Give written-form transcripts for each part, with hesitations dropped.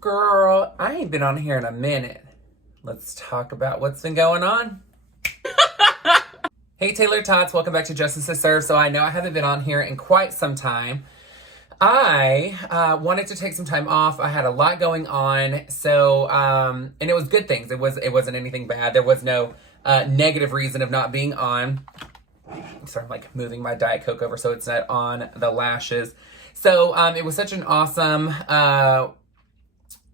Girl, I ain't been on here in a minute. Let's talk about what's been going on. Hey Taylor-tots, welcome back to Justice to Serve. So I know I haven't been on here in quite some time. I wanted to take some time off. I had a lot going on. So, and it was good things. It wasn't anything bad. There was no negative reason of not being on. Sorry, I'm like moving my Diet Coke over so it's not on the lashes. So it was such an awesome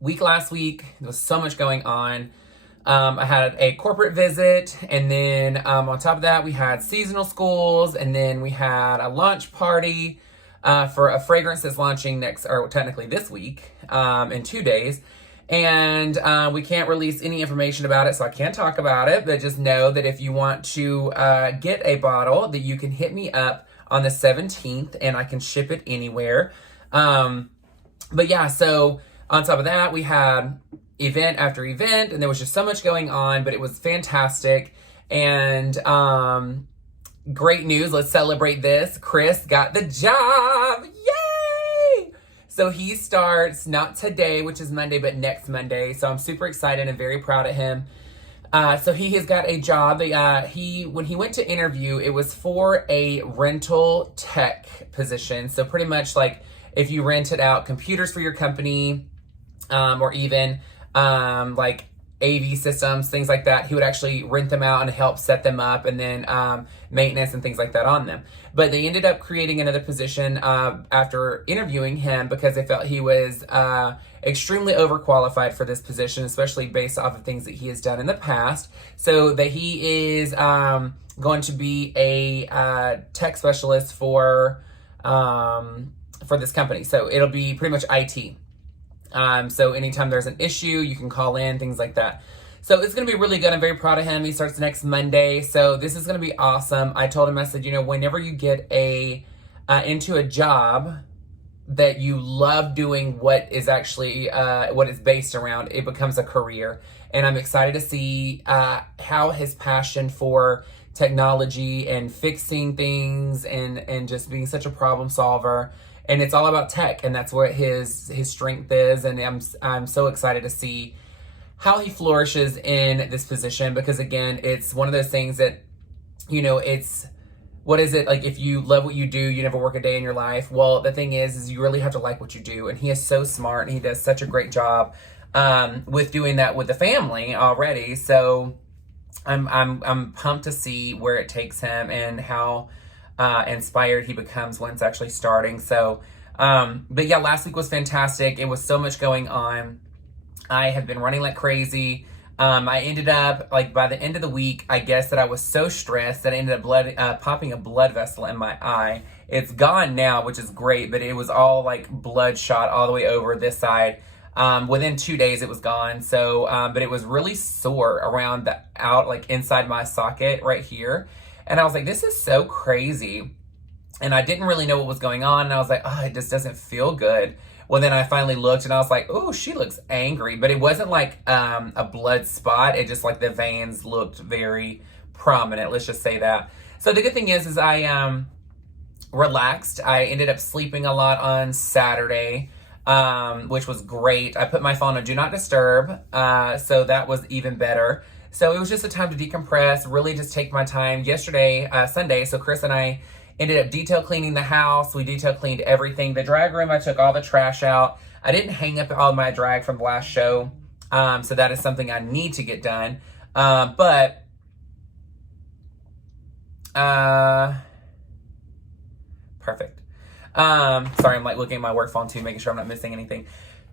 week last week. There was so much going on. I had a corporate visit, and then on top of that, we had seasonal schools, and then we had a launch party for a fragrance that's launching technically this week, in 2 days. And we can't release any information about it, so I can't talk about it, but just know that if you want to get a bottle, that you can hit me up on the 17th, and I can ship it anywhere. But yeah, so on top of that, we had event after event, and there was just so much going on, but it was fantastic. And great news, let's celebrate this. Chris got the job. Yay! So he starts not today, which is Monday, but next Monday. So I'm super excited and very proud of him. So he has got a job. When he went to interview, it was for a rental tech position. So pretty much like if you rented out computers for your company, or even like AV systems, things like that, he would actually rent them out and help set them up, and then maintenance and things like that on them. But they ended up creating another position after interviewing him because they felt he was extremely overqualified for this position, especially based off of things that he has done in the past. So that he is going to be a tech specialist for this company. So it'll be pretty much IT. So anytime there's an issue, you can call in, things like that. So it's going to be really good. I'm very proud of him. He starts next Monday. So this is going to be awesome. I told him, I said, whenever you get into a job that you love doing what is actually, what it's based around, it becomes a career. And I'm excited to see, how his passion for technology and fixing things and just being such a problem solver. And it's all about tech, and that's what his strength is. And I'm so excited to see how he flourishes in this position, because again, it's one of those things that, it's, what is it? Like, if you love what you do, you never work a day in your life. Well, the thing is you really have to like what you do. And he is so smart, and he does such a great job with doing that with the family already. So I'm pumped to see where it takes him and how inspired he becomes when it's actually starting. So, but yeah, last week was fantastic. It was so much going on. I have been running like crazy. I ended up, like, by the end of the week, I guess that I was so stressed that I ended up popping a blood vessel in my eye. It's gone now, which is great, but it was all like bloodshot all the way over this side. Within 2 days it was gone. So, but it was really sore around like inside my socket right here. And I was like, this is so crazy. And I didn't really know what was going on. And I was like, oh, it just doesn't feel good. Well, then I finally looked and I was like, oh, she looks angry. But it wasn't like a blood spot. It just like the veins looked very prominent. Let's just say that. So the good thing is I relaxed. I ended up sleeping a lot on Saturday, which was great. I put my phone on Do Not Disturb. So that was even better. So it was just a time to decompress, really just take my time. Yesterday, Sunday, so Chris and I ended up detail cleaning the house. We detail cleaned everything. The drag room, I took all the trash out. I didn't hang up all my drag from the last show. So that is something I need to get done. Perfect. Sorry, I'm like looking at my work phone too, making sure I'm not missing anything.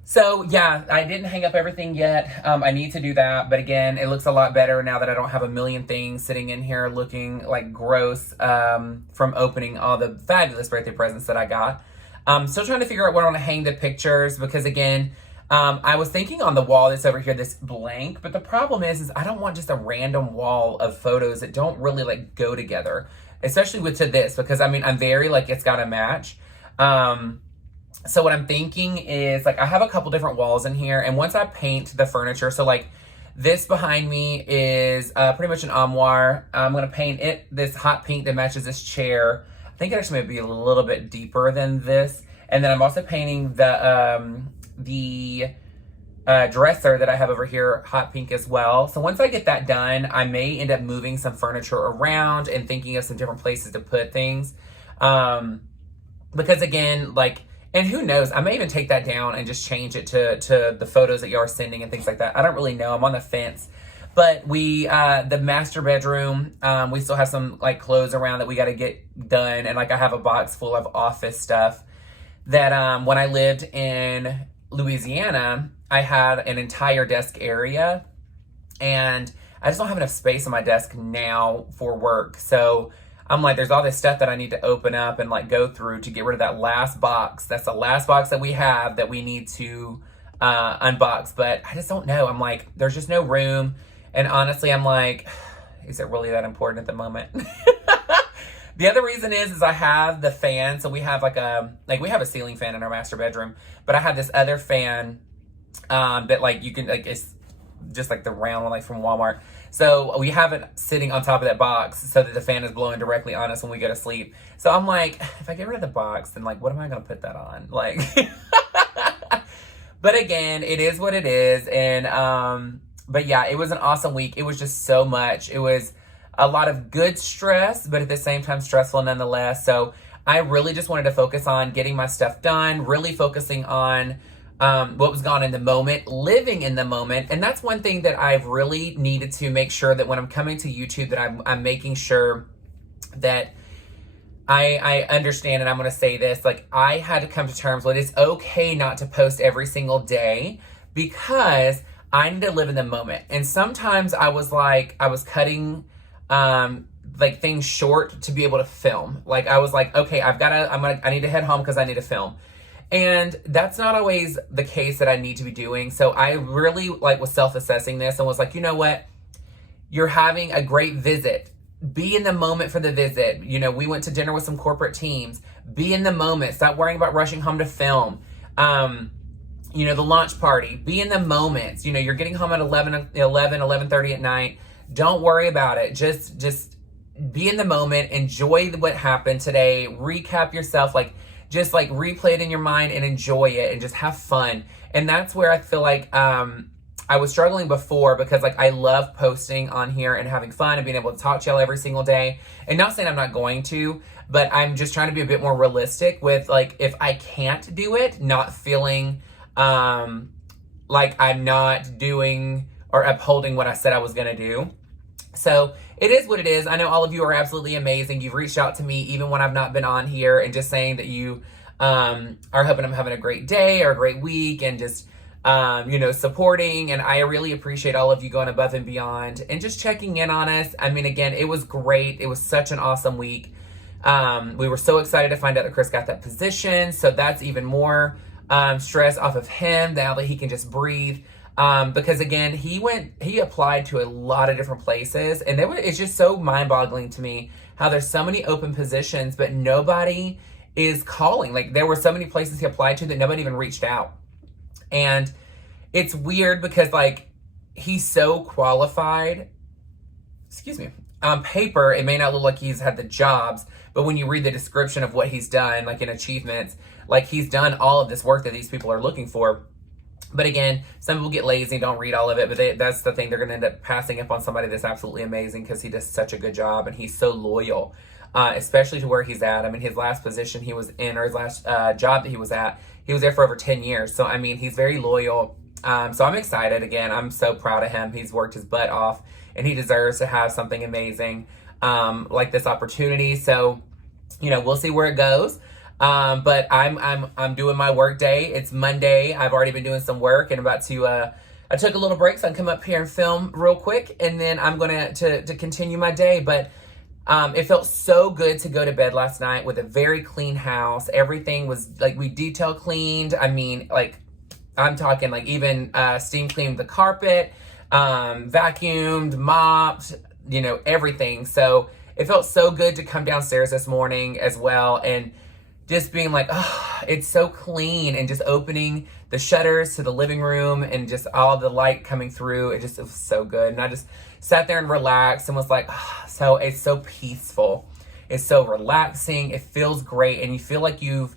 So yeah, I didn't hang up everything yet. I need to do that. But again, it looks a lot better now that I don't have a million things sitting in here looking like gross from opening all the fabulous birthday presents that I got. Still trying to figure out where I want to hang the pictures, because again, I was thinking on the wall that's over here, this blank. But the problem is I don't want just a random wall of photos that don't really like go together, especially to this, because I mean, I'm very like, it's got to match. So what I'm thinking is, like, I have a couple different walls in here, and once I paint the furniture, so like this behind me is pretty much an armoire. I'm going to paint it this hot pink that matches this chair. I think it actually might be a little bit deeper than this. And then I'm also painting the dresser that I have over here, hot pink as well. So once I get that done, I may end up moving some furniture around and thinking of some different places to put things. Because again, like, and who knows, I may even take that down and just change it to the photos that y'all are sending and things like that. I don't really know. I'm on the fence. But the master bedroom, we still have some like clothes around that we got to get done. And like I have a box full of office stuff that when I lived in Louisiana, I had an entire desk area, and I just don't have enough space on my desk now for work. So I'm like, there's all this stuff that I need to open up and like go through to get rid of that last box. That's the last box that we have that we need to unbox. But I just don't know. I'm like, there's just no room. And honestly, I'm like, is it really that important at the moment? The other reason is I have the fan. So we have we have a ceiling fan in our master bedroom, but I have this other fan that like you can like, it's just like the round one, like from Walmart. So we have it sitting on top of that box so that the fan is blowing directly on us when we go to sleep. So I'm like, if I get rid of the box, then like, what am I going to put that on? Like, but again, it is what it is. And, but yeah, it was an awesome week. It was just so much. It was a lot of good stress, but at the same time stressful nonetheless. So I really just wanted to focus on getting my stuff done, really focusing on what was gone in the moment, living in the moment. And that's one thing that I've really needed to make sure that when I'm coming to YouTube that I'm making sure that I understand, and I'm going to say this, like I had to come to terms with it's okay not to post every single day because I need to live in the moment. And sometimes I was cutting like things short to be able to film. Like I was like, okay, I need to head home because I need to film. And that's not always the case that I need to be doing. So I really like was self-assessing this and was like, you know what? You're having a great visit. Be in the moment for the visit. You know, we went to dinner with some corporate teams. Be in the moment. Stop worrying about rushing home to film. You know, the launch party. Be in the moment. You know, you're getting home at 11:30 at night. Don't worry about it. Just be in the moment. Enjoy what happened today. Recap yourself. Just replay it in your mind and enjoy it and just have fun. And that's where I feel like I was struggling before because like I love posting on here and having fun and being able to talk to y'all every single day. And not saying I'm not going to, but I'm just trying to be a bit more realistic with like if I can't do it, not feeling like I'm not doing or upholding what I said I was gonna do. So it is what it is. I know all of you are absolutely amazing. You've reached out to me even when I've not been on here and just saying that you are hoping I'm having a great day or a great week and just, you know, supporting. And I really appreciate all of you going above and beyond and just checking in on us. I mean, again, it was great. It was such an awesome week. We were so excited to find out that Chris got that position. So that's even more stress off of him now that he can just breathe. Because again, he applied to a lot of different places and it's just so mind-boggling to me how there's so many open positions, but nobody is calling. Like there were so many places he applied to that nobody even reached out. And it's weird because like he's so qualified, on paper, it may not look like he's had the jobs, but when you read the description of what he's done, like in achievements, like he's done all of this work that these people are looking for. But again, some people get lazy and don't read all of it, but that's the thing. They're going to end up passing up on somebody that's absolutely amazing because he does such a good job and he's so loyal, especially to where he's at. I mean, his last position he was in, or his last job that he was at, he was there for over 10 years. So, I mean, he's very loyal. So I'm excited. Again, I'm so proud of him. He's worked his butt off and he deserves to have something amazing like this opportunity. So, you know, we'll see where it goes. But I'm doing my work day. It's Monday. I've already been doing some work and about to, I took a little break so I can come up here and film real quick and then I'm going to continue my day. But, it felt so good to go to bed last night with a very clean house. Everything was like, we detail cleaned. I mean, like I'm talking like even, steam cleaned the carpet, vacuumed, mopped, you know, everything. So it felt so good to come downstairs this morning as well. And just being like, oh, it's so clean and just opening the shutters to the living room and just all the light coming through. It was so good. And I just sat there and relaxed and was like, oh, so it's so peaceful. It's so relaxing. It feels great. And you feel like you've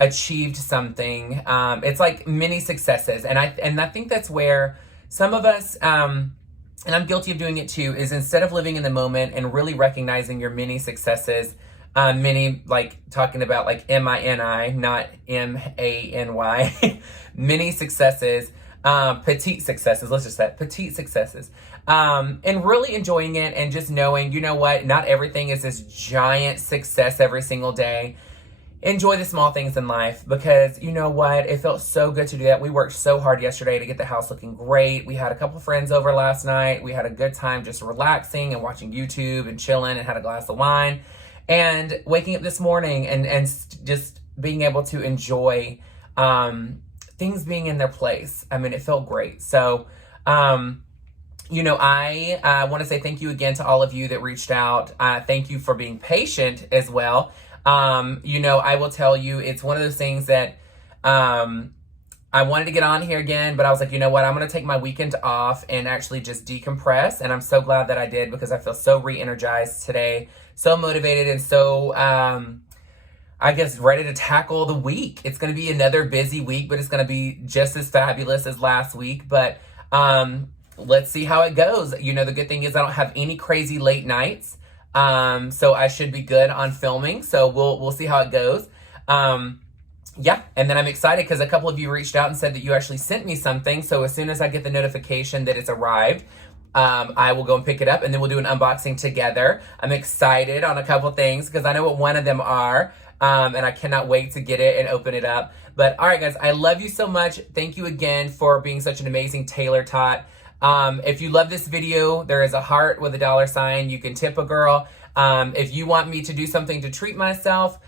achieved something. It's like mini successes. And I think that's where some of us, and I'm guilty of doing it too, is instead of living in the moment and really recognizing your mini successes, mini, like talking about like M-I-N-I, not M-A-N-Y, mini successes, petite successes, let's just say petite successes, and really enjoying it and just knowing, you know what, not everything is this giant success every single day. Enjoy the small things in life, because you know what? It felt so good to do that. We worked so hard yesterday to get the house looking great. We had a couple friends over last night. We had a good time just relaxing and watching YouTube and chilling, and had a glass of wine. And waking up this morning and just being able to enjoy things being in their place. I mean, it felt great. So, you know, I want to say thank you again to all of you that reached out. Thank you for being patient as well. You know, I will tell you, it's one of those things that, I wanted to get on here again, but I was like, you know what? I'm going to take my weekend off and actually just decompress. And I'm so glad that I did, because I feel so re-energized today, so motivated, and so, I guess ready to tackle the week. It's going to be another busy week, but it's going to be just as fabulous as last week. But, let's see how it goes. You know, the good thing is I don't have any crazy late nights. So I should be good on filming. So we'll see how it goes. Yeah. And then I'm excited because a couple of you reached out and said that you actually sent me something. So as soon as I get the notification that it's arrived, I will go and pick it up, and then we'll do an unboxing together. I'm excited on a couple things because I know what one of them are. And I cannot wait to get it and open it up. But all right, guys, I love you so much. Thank you again for being such an amazing Taylor-tot. If you love this video, there is a heart with a $sign. You can tip a girl. If you want me to do something to treat myself,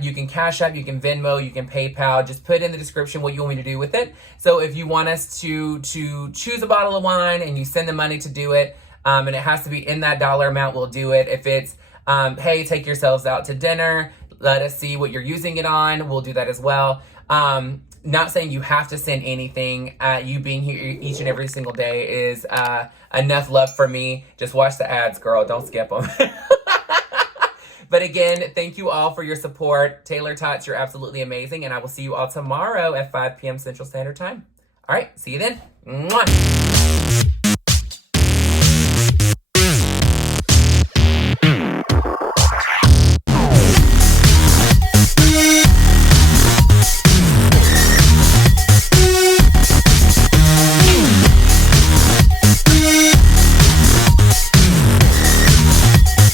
you can Cash App, you can Venmo, you can PayPal. Just put in the description what you want me to do with it. So if you want us to choose a bottle of wine and you send the money to do it, and it has to be in that dollar amount, we'll do it. If it's, hey, take yourselves out to dinner, let us see what you're using it on, we'll do that as well. Not saying you have to send anything. You being here each and every single day is enough love for me. Just watch the ads, girl. Don't skip them. But again, thank you all for your support. Taylor-tots, you're absolutely amazing. And I will see you all tomorrow at 5 p.m. Central Standard Time. All right, see you then. Mwah.